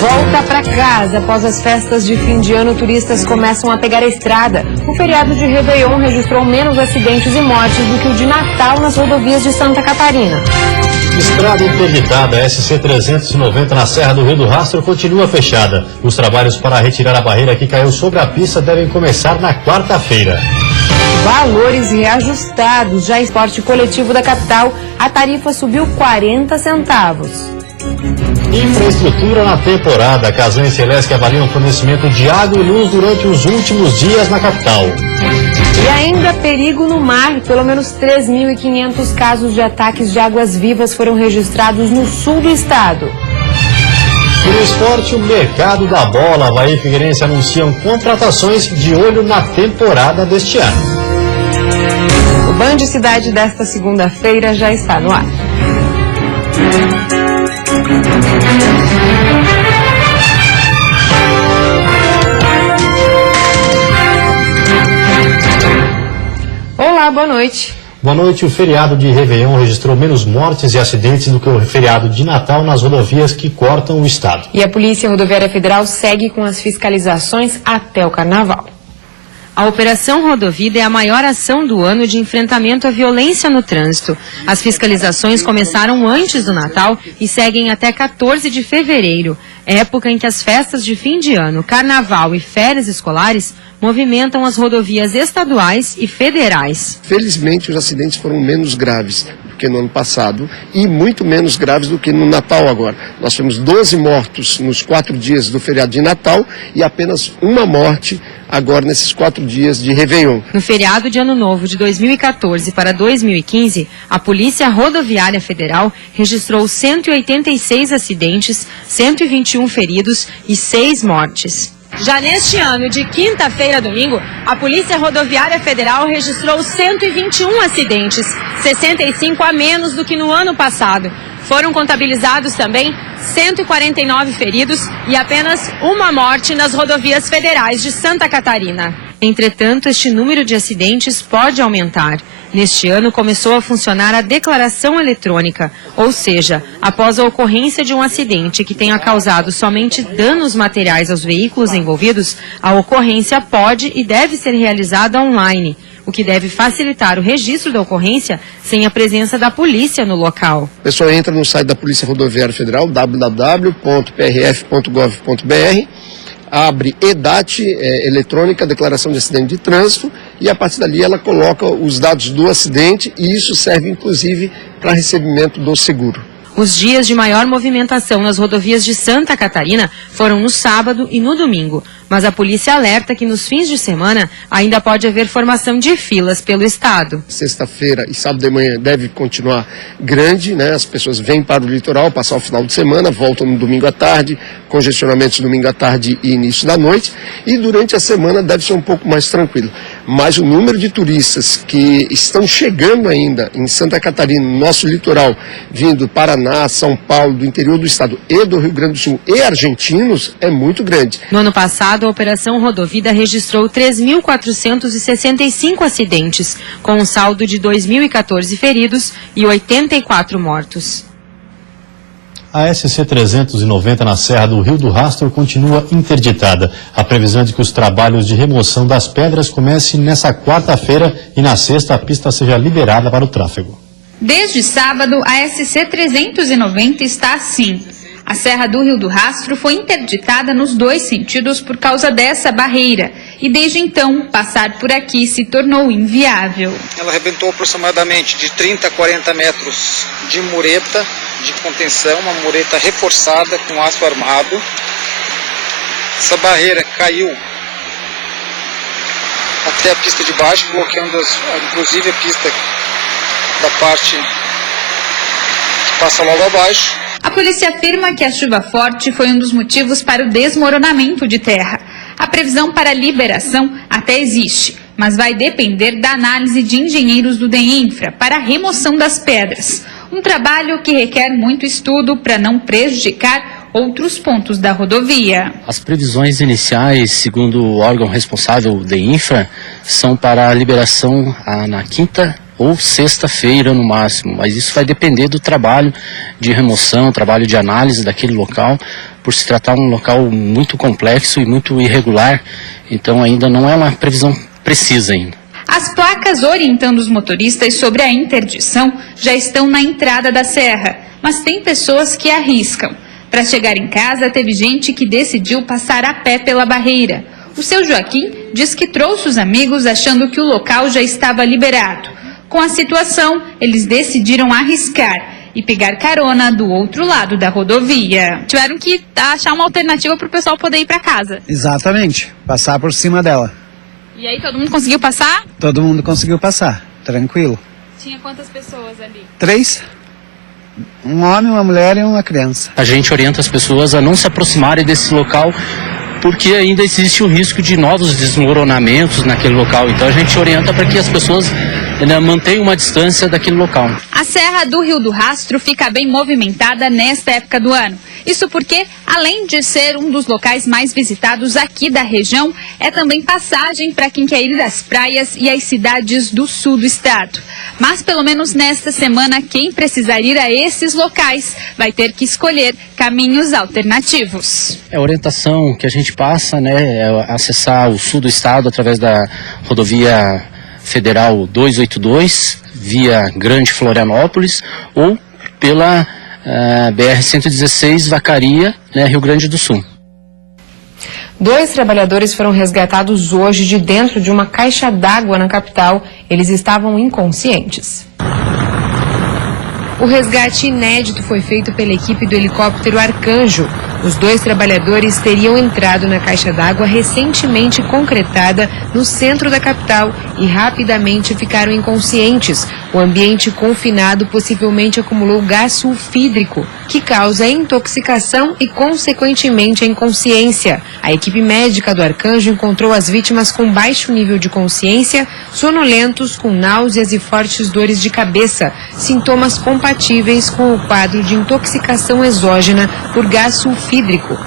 Volta para casa. Após as festas de fim de ano, turistas começam a pegar a estrada. O feriado de Réveillon registrou menos acidentes e mortes do que o de Natal nas rodovias de Santa Catarina. Estrada interditada, SC-390 na Serra do Rio do Rastro continua fechada. Os trabalhos para retirar a barreira que caiu sobre a pista devem começar na quarta-feira. Valores reajustados. Já esporte coletivo da capital, a tarifa subiu 40 centavos. Infraestrutura na temporada. Casan e Celesc avaliam o fornecimento de água e luz durante os últimos dias na capital. E ainda perigo no mar. Pelo menos 3.500 casos de ataques de águas-vivas foram registrados no sul do estado. E no esporte, o mercado da bola. Avaí e Figueirense anunciam contratações de olho na temporada deste ano. O Band Cidade desta segunda-feira já está no ar. Olá, boa noite. Boa noite. O feriado de Réveillon registrou menos mortes e acidentes do que o feriado de Natal nas rodovias que cortam o estado. E a Polícia Rodoviária Federal segue com as fiscalizações até o Carnaval. A Operação Rodovida é a maior ação do ano de enfrentamento à violência no trânsito. As fiscalizações começaram antes do Natal e seguem até 14 de fevereiro, época em que as festas de fim de ano, Carnaval e férias escolares movimentam as rodovias estaduais e federais. Felizmente, os acidentes foram menos graves do que no ano passado e muito menos graves do que no Natal agora. Nós tivemos 12 mortos nos 4 dias do feriado de Natal e apenas uma morte agora nesses 4 dias de Réveillon. No feriado de Ano Novo de 2014 para 2015, a Polícia Rodoviária Federal registrou 186 acidentes, 121 feridos e 6 mortes. Já neste ano, de quinta-feira a domingo, a Polícia Rodoviária Federal registrou 121 acidentes, 65 a menos do que no ano passado. Foram contabilizados também 149 feridos e apenas uma morte nas rodovias federais de Santa Catarina. Entretanto, este número de acidentes pode aumentar. Neste ano começou a funcionar a declaração eletrônica, ou seja, após a ocorrência de um acidente que tenha causado somente danos materiais aos veículos envolvidos, a ocorrência pode e deve ser realizada online, o que deve facilitar o registro da ocorrência sem a presença da polícia no local. A pessoa entra no site da Polícia Rodoviária Federal, www.prf.gov.br, abre EDAT, eletrônica, declaração de acidente de trânsito, e a partir dali ela coloca os dados do acidente e isso serve inclusive para recebimento do seguro. Os dias de maior movimentação nas rodovias de Santa Catarina foram no sábado e no domingo, mas a polícia alerta que nos fins de semana ainda pode haver formação de filas pelo estado. Sexta-feira e sábado de manhã deve continuar grande, né? As pessoas vêm para o litoral, passar o final de semana, voltam no domingo à tarde, congestionamentos domingo à tarde e início da noite, e durante a semana deve ser um pouco mais tranquilo. Mas o número de turistas que estão chegando ainda em Santa Catarina, no nosso litoral, vindo do Paraná, São Paulo, do interior do estado e do Rio Grande do Sul e argentinos, é muito grande. No ano passado, a Operação Rodovida registrou 3.465 acidentes, com um saldo de 2.014 feridos e 84 mortos. A SC-390 na Serra do Rio do Rastro continua interditada. A previsão é de que os trabalhos de remoção das pedras comecem nessa quarta-feira e na sexta a pista seja liberada para o tráfego. Desde sábado, a SC-390 está assim. A Serra do Rio do Rastro foi interditada nos 2 sentidos por causa dessa barreira. E desde então, passar por aqui se tornou inviável. Ela arrebentou aproximadamente de 30 a 40 metros de mureta de contenção, uma mureta reforçada com aço armado. Essa barreira caiu até a pista de baixo, bloqueando inclusive a pista da parte que passa logo abaixo. A polícia afirma que a chuva forte foi um dos motivos para o desmoronamento de terra. A previsão para a liberação até existe, mas vai depender da análise de engenheiros do DEINFRA para a remoção das pedras. Um trabalho que requer muito estudo para não prejudicar outros pontos da rodovia. As previsões iniciais, segundo o órgão responsável, o DEINFRA, são para a liberação na quinta ou sexta-feira no máximo, mas isso vai depender do trabalho de remoção, trabalho de análise daquele local, por se tratar um local muito complexo e muito irregular, então ainda não é uma previsão precisa ainda. As placas orientando os motoristas sobre a interdição já estão na entrada da serra, mas tem pessoas que arriscam. Para chegar em casa, teve gente que decidiu passar a pé pela barreira. O seu Joaquim diz que trouxe os amigos achando que o local já estava liberado. Com a situação, eles decidiram arriscar e pegar carona do outro lado da rodovia. Tiveram que achar uma alternativa para o pessoal poder ir para casa. Exatamente, passar por cima dela. E aí todo mundo conseguiu passar? Todo mundo conseguiu passar, tranquilo. Tinha quantas pessoas ali? 3. Um homem, uma mulher e uma criança. A gente orienta as pessoas a não se aproximarem desse local, porque ainda existe o risco de novos desmoronamentos naquele local. Então a gente orienta para que as pessoas mantenham uma distância daquele local. A Serra do Rio do Rastro fica bem movimentada nesta época do ano. Isso porque, além de ser um dos locais mais visitados aqui da região, é também passagem para quem quer ir das praias e às cidades do sul do estado. Mas, pelo menos nesta semana, quem precisar ir a esses locais vai ter que escolher caminhos alternativos. A orientação que a gente passa, é acessar o sul do estado através da rodovia Federal 282, via Grande Florianópolis, ou pela BR-116 Vacaria, Rio Grande do Sul. 2 trabalhadores foram resgatados hoje de dentro de uma caixa d'água na capital. Eles estavam inconscientes. O resgate inédito foi feito pela equipe do helicóptero Arcanjo. Os 2 trabalhadores teriam entrado na caixa d'água recentemente concretada no centro da capital e rapidamente ficaram inconscientes. O ambiente confinado possivelmente acumulou gás sulfídrico, que causa intoxicação e, consequentemente, a inconsciência. A equipe médica do Arcanjo encontrou as vítimas com baixo nível de consciência, sonolentos, com náuseas e fortes dores de cabeça, sintomas compatíveis com o quadro de intoxicação exógena por gás sulfídrico.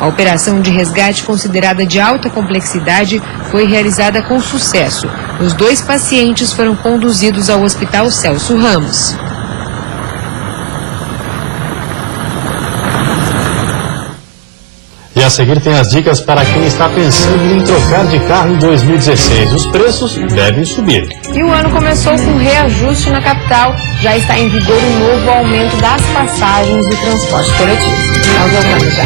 A operação de resgate, considerada de alta complexidade, foi realizada com sucesso. Os 2 pacientes foram conduzidos ao Hospital Celso Ramos. E a seguir tem as dicas para quem está pensando em trocar de carro em 2016. Os preços devem subir. E o ano começou com reajuste na capital. Já está em vigor um novo aumento das passagens do transporte coletivo. Nós voltamos já.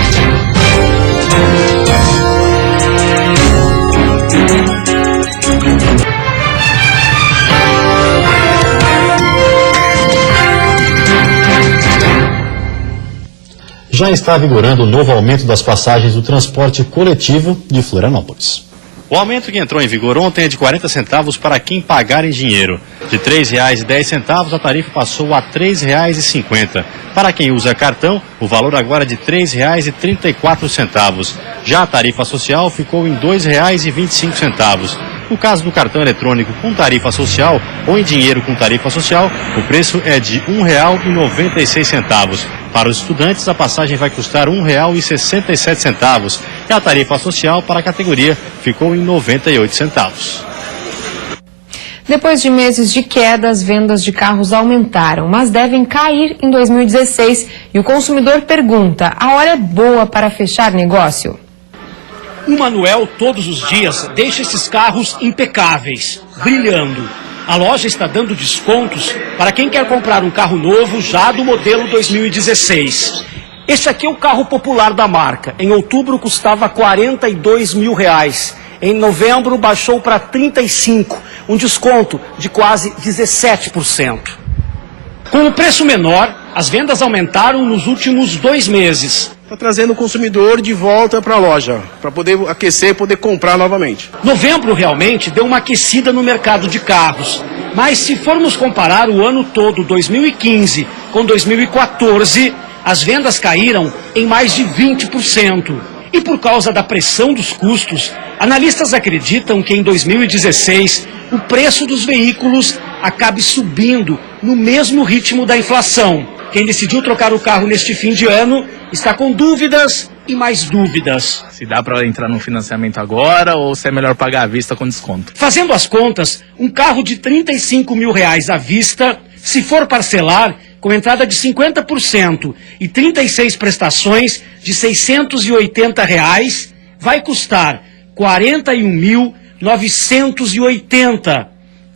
Já está vigorando o novo aumento das passagens do transporte coletivo de Florianópolis. O aumento que entrou em vigor ontem é de 40 centavos para quem pagar em dinheiro. De R$ 3,10 a tarifa passou a R$ 3,50. Para quem usa cartão, o valor agora é de R$ 3,34. Já a tarifa social ficou em R$ 2,25. No caso do cartão eletrônico com tarifa social ou em dinheiro com tarifa social, o preço é de R$ 1,96. Para os estudantes, a passagem vai custar R$ 1,67 e a tarifa social para a categoria ficou em R$ 98 centavos. Depois de meses de queda, as vendas de carros aumentaram, mas devem cair em 2016. E o consumidor pergunta, a hora é boa para fechar negócio? O Manuel, todos os dias, deixa esses carros impecáveis, brilhando. A loja está dando descontos para quem quer comprar um carro novo já do modelo 2016. Este aqui é o carro popular da marca. Em outubro custava R$ 42 mil. Em novembro baixou para 35, um desconto de quase 17%. Com o preço menor, as vendas aumentaram nos últimos 2 meses. Está trazendo o consumidor de volta para a loja, para poder aquecer e poder comprar novamente. Novembro realmente deu uma aquecida no mercado de carros. Mas se formos comparar o ano todo, 2015, com 2014, as vendas caíram em mais de 20%. E por causa da pressão dos custos, analistas acreditam que em 2016 o preço dos veículos acabe subindo no mesmo ritmo da inflação. Quem decidiu trocar o carro neste fim de ano está com dúvidas e mais dúvidas. Se dá para entrar num financiamento agora ou se é melhor pagar à vista com desconto. Fazendo as contas, um carro de R$35 mil à vista, se for parcelar, com entrada de 50% e 36 prestações de R$680, vai custar R$41.980,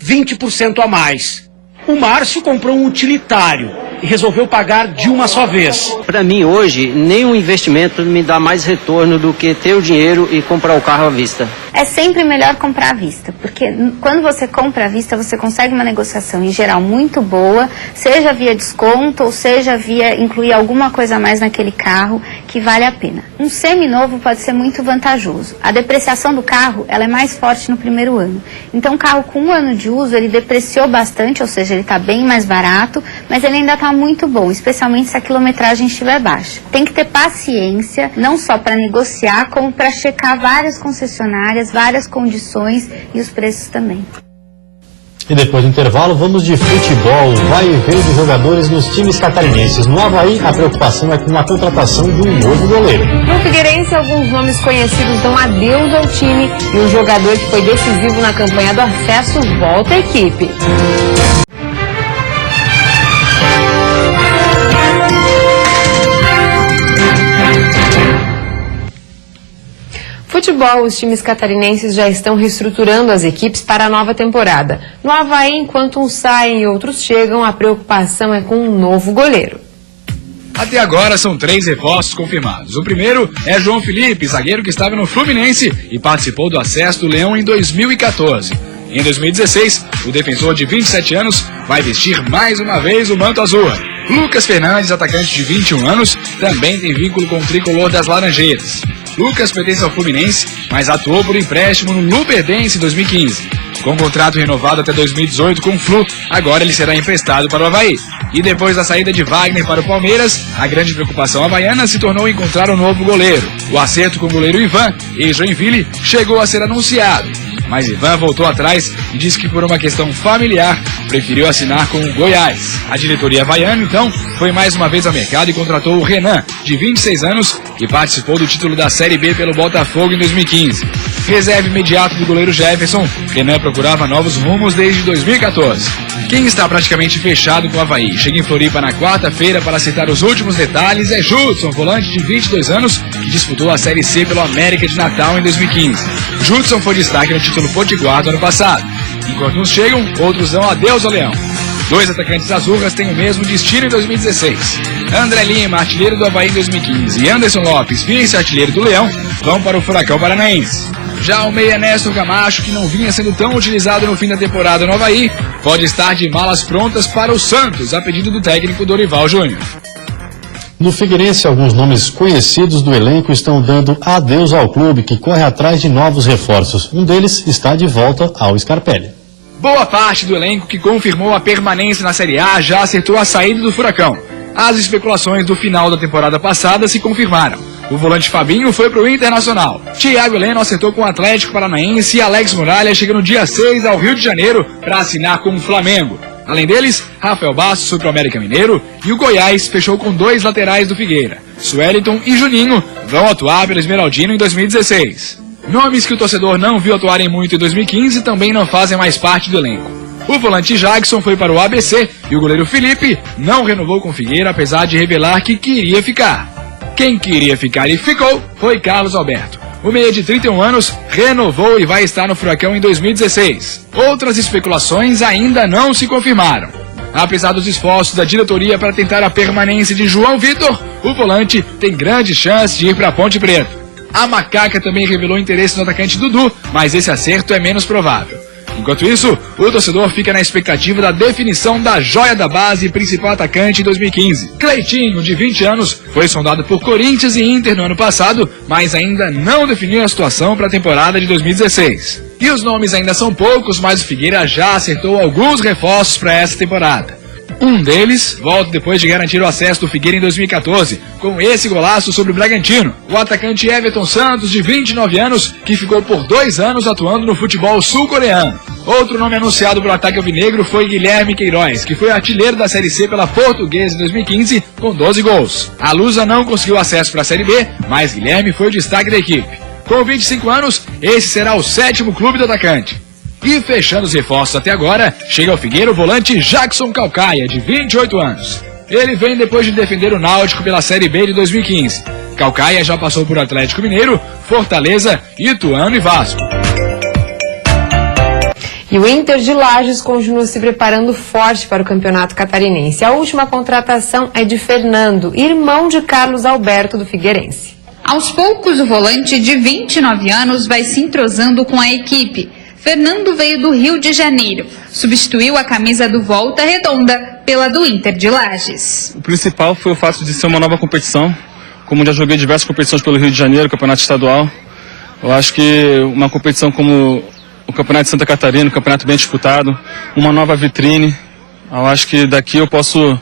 20% a mais. O Márcio comprou um utilitário e resolveu pagar de uma só vez. Para mim hoje, nenhum investimento me dá mais retorno do que ter o dinheiro e comprar o carro à vista. É sempre melhor comprar à vista, porque quando você compra à vista, você consegue uma negociação em geral muito boa, seja via desconto ou seja via incluir alguma coisa a mais naquele carro que vale a pena. Um seminovo pode ser muito vantajoso. A depreciação do carro, ela é mais forte no primeiro ano. Então, um carro com 1 ano de uso, ele depreciou bastante, ou seja, ele está bem mais barato, mas ele ainda está muito bom, especialmente se a quilometragem estiver baixa. Tem que ter paciência, não só para negociar, como para checar várias concessionárias, várias condições e os preços também. E depois do intervalo, vamos de futebol. Vai e vem de jogadores nos times catarinenses. No Avaí, a preocupação é com a contratação de um novo goleiro. No Figueirense, alguns nomes conhecidos dão adeus ao time e o jogador que foi decisivo na campanha do acesso volta à equipe. Futebol, os times catarinenses já estão reestruturando as equipes para a nova temporada. No Avaí, enquanto uns saem e outros chegam, a preocupação é com um novo goleiro. Até agora são 3 reforços confirmados. O primeiro é João Felipe, zagueiro que estava no Fluminense e participou do acesso do Leão em 2014. Em 2016, o defensor de 27 anos vai vestir mais uma vez o manto azul. Lucas Fernandes, atacante de 21 anos, também tem vínculo com o tricolor das Laranjeiras. Lucas pertence ao Fluminense, mas atuou por empréstimo no Luverdense em 2015. Com contrato renovado até 2018 com o Flu, agora ele será emprestado para o Avaí. E depois da saída de Wagner para o Palmeiras, a grande preocupação havaiana se tornou encontrar um novo goleiro. O acerto com o goleiro Ivan, ex-Joinville, chegou a ser anunciado. Mas Ivan voltou atrás e disse que por uma questão familiar, preferiu assinar com o Goiás. A diretoria havaiana, então, foi mais uma vez ao mercado e contratou o Renan, de 26 anos, que participou do título da Série B pelo Botafogo em 2015. Reserva imediato do goleiro Jefferson, Renan procurava novos rumos desde 2014. Quem está praticamente fechado com o Avaí, chega em Floripa na quarta-feira para acertar os últimos detalhes, é Judson, volante de 22 anos, que disputou a Série C pelo América de Natal em 2015. Judson foi destaque no título Potiguar do ano passado. Enquanto uns chegam, outros dão adeus ao Leão. 2 atacantes azurras têm o mesmo destino em 2016. André Lima, artilheiro do Avaí em 2015, e Anderson Lopes, vice-artilheiro do Leão, vão para o Furacão Paranaense. Já o meia Néstor Camacho, que não vinha sendo tão utilizado no fim da temporada no Avaí, pode estar de malas prontas para o Santos, a pedido do técnico Dorival Júnior. No Figueirense, alguns nomes conhecidos do elenco estão dando adeus ao clube, que corre atrás de novos reforços. Um deles está de volta ao Scarpelli. Boa parte do elenco que confirmou a permanência na Série A já acertou a saída do Furacão. As especulações do final da temporada passada se confirmaram. O volante Fabinho foi para o Internacional. Thiago Heleno acertou com o Atlético Paranaense e Alex Muralha chega no dia 6 ao Rio de Janeiro para assinar com o Flamengo. Além deles, Rafael Bastos foi para o América Mineiro e o Goiás fechou com 2 laterais do Figueira. Sueliton e Juninho vão atuar pelo Esmeraldino em 2016. Nomes que o torcedor não viu atuarem muito em 2015 também não fazem mais parte do elenco. O volante Jackson foi para o ABC e o goleiro Felipe não renovou com o Figueira, apesar de revelar que queria ficar. Quem queria ficar e ficou foi Carlos Alberto. O meia de 31 anos renovou e vai estar no Furacão em 2016. Outras especulações ainda não se confirmaram. Apesar dos esforços da diretoria para tentar a permanência de João Vitor, o volante tem grande chance de ir para a Ponte Preta. A Macaca também revelou interesse no atacante Dudu, mas esse acerto é menos provável. Enquanto isso, o torcedor fica na expectativa da definição da joia da base e principal atacante em 2015. Cleitinho, de 20 anos, foi sondado por Corinthians e Inter no ano passado, mas ainda não definiu a situação para a temporada de 2016. E os nomes ainda são poucos, mas o Figueira já acertou alguns reforços para essa temporada. Um deles volta depois de garantir o acesso do Figueira em 2014, com esse golaço sobre o Bragantino. O atacante Everton Santos, de 29 anos, que ficou por 2 anos atuando no futebol sul-coreano. Outro nome anunciado para o ataque alvinegro foi Guilherme Queiroz, que foi artilheiro da Série C pela Portuguesa em 2015 com 12 gols. A Lusa não conseguiu acesso para a Série B, mas Guilherme foi o destaque da equipe. Com 25 anos, esse será o 7º clube do atacante. E fechando os reforços até agora, chega ao Figueira o volante Jackson Calcaia, de 28 anos. Ele vem depois de defender o Náutico pela Série B de 2015. Calcaia já passou por Atlético Mineiro, Fortaleza, Ituano e Vasco. E o Inter de Lages continua se preparando forte para o Campeonato Catarinense. A última contratação é de Fernando, irmão de Carlos Alberto do Figueirense. Aos poucos, o volante de 29 anos vai se entrosando com a equipe. Fernando veio do Rio de Janeiro. Substituiu a camisa do Volta Redonda pela do Inter de Lages. O principal foi o fato de ser uma nova competição. Como já joguei diversas competições pelo Rio de Janeiro, campeonato estadual, eu acho que uma competição como o Campeonato de Santa Catarina, um campeonato bem disputado, uma nova vitrine, eu acho que daqui eu posso...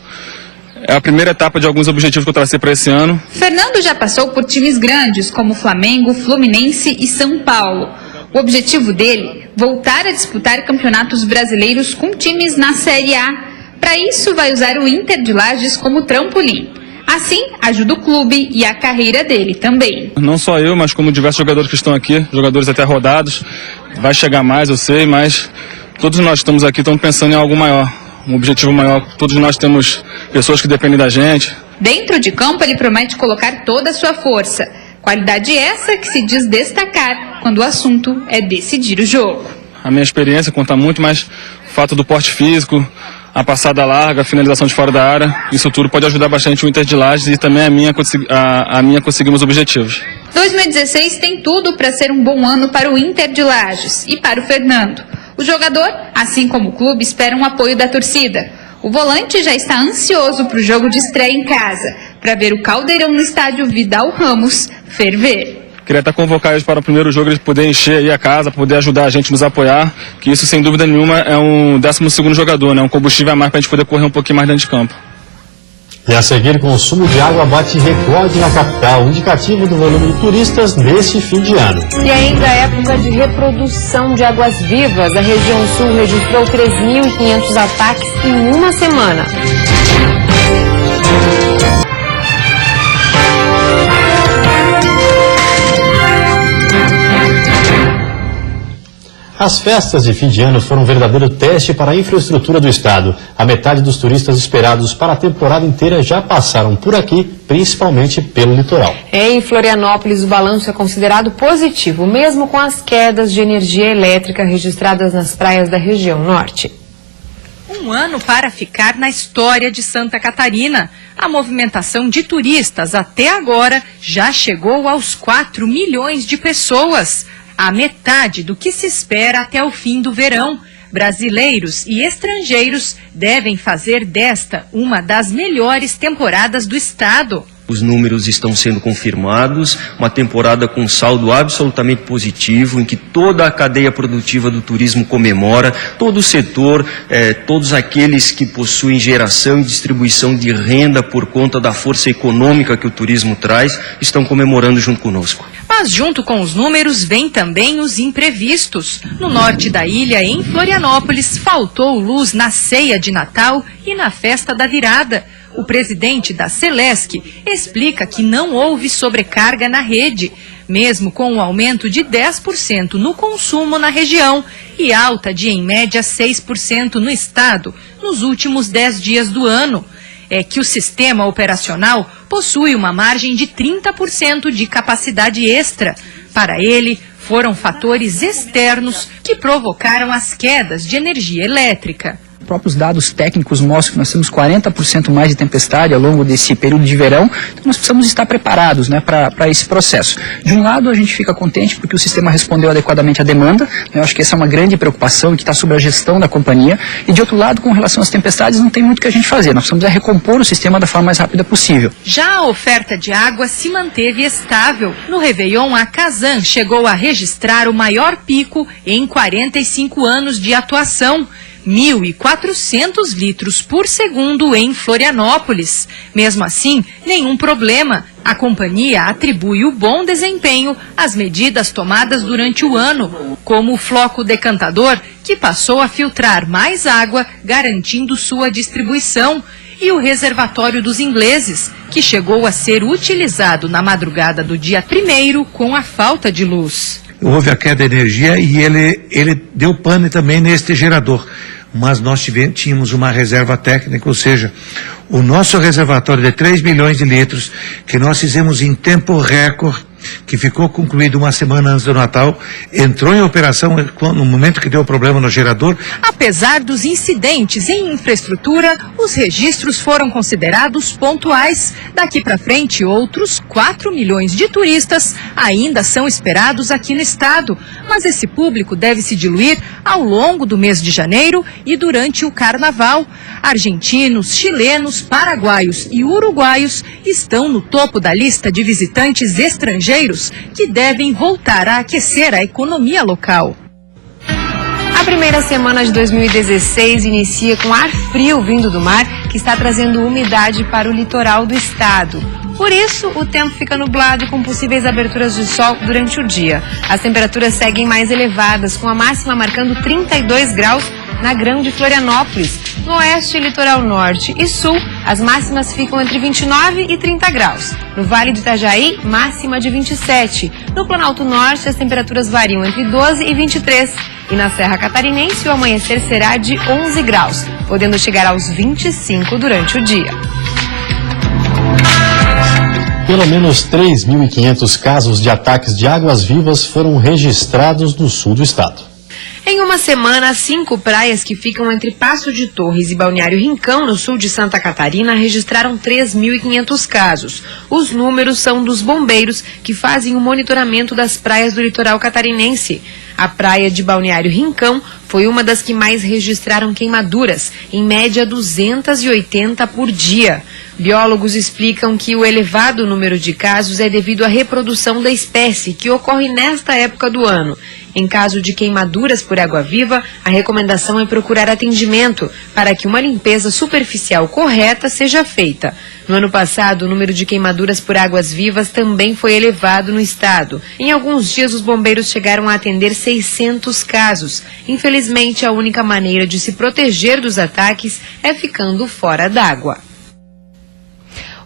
É a primeira etapa de alguns objetivos que eu tracei para esse ano. Fernando já passou por times grandes como Flamengo, Fluminense e São Paulo. O objetivo dele, voltar a disputar campeonatos brasileiros com times na Série A. Para isso, vai usar o Inter de Lages como trampolim. Assim, ajuda o clube e a carreira dele também. Não só eu, mas como diversos jogadores que estão aqui, jogadores até rodados. Vai chegar mais, eu sei, mas todos nós que estamos aqui estamos pensando em algo maior, um objetivo maior. Todos nós temos pessoas que dependem da gente. Dentro de campo, ele promete colocar toda a sua força. Qualidade essa que se diz destacar quando o assunto é decidir o jogo. A minha experiência conta muito, mas o fato do porte físico, a passada larga, a finalização de fora da área, isso tudo pode ajudar bastante o Inter de Lages e também a minha conseguimos objetivos. 2016 tem tudo para ser um bom ano para o Inter de Lages e para o Fernando. O jogador, assim como o clube, espera um apoio da torcida. O volante já está ansioso para o jogo de estreia em casa, para ver o Caldeirão no estádio Vidal Ramos ferver. Queria até convocar eles para o primeiro jogo, eles poderem encher aí a casa, poder ajudar a gente, nos apoiar, que isso sem dúvida nenhuma é um 12º jogador, né? Um combustível a mais para a gente poder correr um pouquinho mais dentro de campo. E a seguir, consumo de água bate recorde na capital, indicativo do volume de turistas nesse fim de ano. E ainda é época de reprodução de águas-vivas. A região sul registrou 3.500 ataques em uma semana. As festas de fim de ano foram um verdadeiro teste para a infraestrutura do estado. A metade dos turistas esperados para a temporada inteira já passaram por aqui, principalmente pelo litoral. Em Florianópolis, o balanço é considerado positivo, mesmo com as quedas de energia elétrica registradas nas praias da região norte. Um ano para ficar na história de Santa Catarina. A movimentação de turistas até agora já chegou aos 4 milhões de pessoas. A metade do que se espera até o fim do verão. Brasileiros e estrangeiros devem fazer desta uma das melhores temporadas do estado. Os números estão sendo confirmados, uma temporada com saldo absolutamente positivo, em que toda a cadeia produtiva do turismo comemora, todo o setor, todos aqueles que possuem geração e distribuição de renda por conta da força econômica que o turismo traz, estão comemorando junto conosco. Mas junto com os números vem também os imprevistos. No norte da ilha, em Florianópolis, faltou luz na ceia de Natal e na festa da virada. O presidente da Celesc explica que não houve sobrecarga na rede, mesmo com um aumento de 10% no consumo na região e alta de, em média, 6% no estado nos últimos 10 dias do ano. É que o sistema operacional possui uma margem de 30% de capacidade extra. Para ele, foram fatores externos que provocaram as quedas de energia elétrica. Os próprios dados técnicos mostram que nós temos 40% mais de tempestade ao longo desse período de verão, então nós precisamos estar preparados, né, para esse processo. De um lado, a gente fica contente porque o sistema respondeu adequadamente à demanda, eu acho que essa é uma grande preocupação e que está sob a gestão da companhia, e de outro lado, com relação às tempestades, não tem muito o que a gente fazer, nós precisamos recompor o sistema da forma mais rápida possível. Já a oferta de água se manteve estável. No Réveillon, a Casan chegou a registrar o maior pico em 45 anos de atuação. 1.400 litros por segundo em Florianópolis. Mesmo assim, nenhum problema. A companhia atribui o bom desempenho às medidas tomadas durante o ano, como o floco decantador, que passou a filtrar mais água, garantindo sua distribuição, e o reservatório dos ingleses, que chegou a ser utilizado na madrugada do dia 1º com a falta de luz. Houve a queda de energia e ele deu pane também neste gerador. Mas nós tínhamos uma reserva técnica, ou seja, o nosso reservatório de 3 milhões de litros, que nós fizemos em tempo recorde, que ficou concluído uma semana antes do Natal, entrou em operação no momento que deu problema no gerador. Apesar dos incidentes em infraestrutura, os registros foram considerados pontuais. Daqui para frente, outros 4 milhões de turistas ainda são esperados aqui no estado. Mas esse público deve se diluir ao longo do mês de janeiro e durante o carnaval. Argentinos, chilenos, paraguaios e uruguaios estão no topo da lista de visitantes estrangeiros que devem voltar a aquecer a economia local. A primeira semana de 2016 inicia com ar frio vindo do mar, que está trazendo umidade para o litoral do estado. Por isso, o tempo fica nublado com possíveis aberturas de sol durante o dia. As temperaturas seguem mais elevadas, com a máxima marcando 32 graus na Grande Florianópolis. No oeste, litoral norte e sul, as máximas ficam entre 29 e 30 graus. No Vale do Itajaí, máxima de 27. No Planalto Norte, as temperaturas variam entre 12 e 23. E na Serra Catarinense, o amanhecer será de 11 graus, podendo chegar aos 25 durante o dia. Pelo menos 3.500 casos de ataques de águas-vivas foram registrados no sul do estado. Em uma semana, 5 praias que ficam entre Passo de Torres e Balneário Rincão, no sul de Santa Catarina, registraram 3.500 casos. Os números são dos bombeiros que fazem o monitoramento das praias do litoral catarinense. A praia de Balneário Rincão foi uma das que mais registraram queimaduras, em média 280 por dia. Biólogos explicam que o elevado número de casos é devido à reprodução da espécie, que ocorre nesta época do ano. Em caso de queimaduras por água-viva, a recomendação é procurar atendimento para que uma limpeza superficial correta seja feita. No ano passado, o número de queimaduras por águas-vivas também foi elevado no estado. Em alguns dias, os bombeiros chegaram a atender 600 casos. Infelizmente, a única maneira de se proteger dos ataques é ficando fora d'água.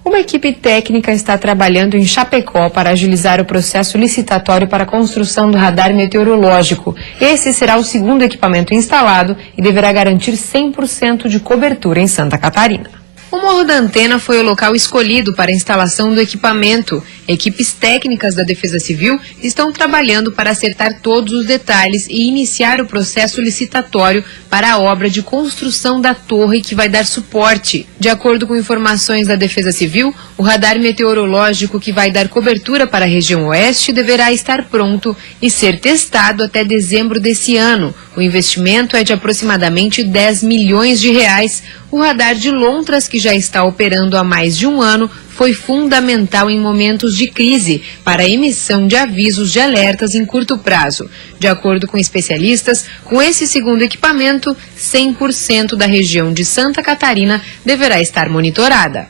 Uma equipe técnica está trabalhando em Chapecó para agilizar o processo licitatório para a construção do radar meteorológico. Esse será o segundo equipamento instalado e deverá garantir 100% de cobertura em Santa Catarina. O Morro da Antena foi o local escolhido para a instalação do equipamento. Equipes técnicas da Defesa Civil estão trabalhando para acertar todos os detalhes e iniciar o processo licitatório para a obra de construção da torre que vai dar suporte. De acordo com informações da Defesa Civil, o radar meteorológico que vai dar cobertura para a região oeste deverá estar pronto e ser testado até dezembro desse ano. O investimento é de aproximadamente 10 milhões de reais. O radar de Lontras, que já está operando há mais de um ano, foi fundamental em momentos de crise para a emissão de avisos de alertas em curto prazo. De acordo com especialistas, com esse segundo equipamento, 100% da região de Santa Catarina deverá estar monitorada.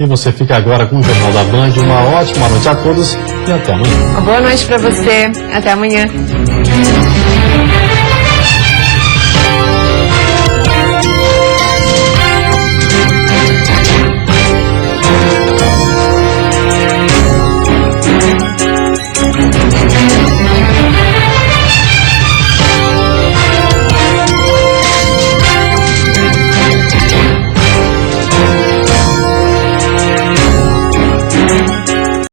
E você fica agora com o Jornal da Band. Uma ótima noite a todos e até amanhã. Uma boa noite para você. Até amanhã.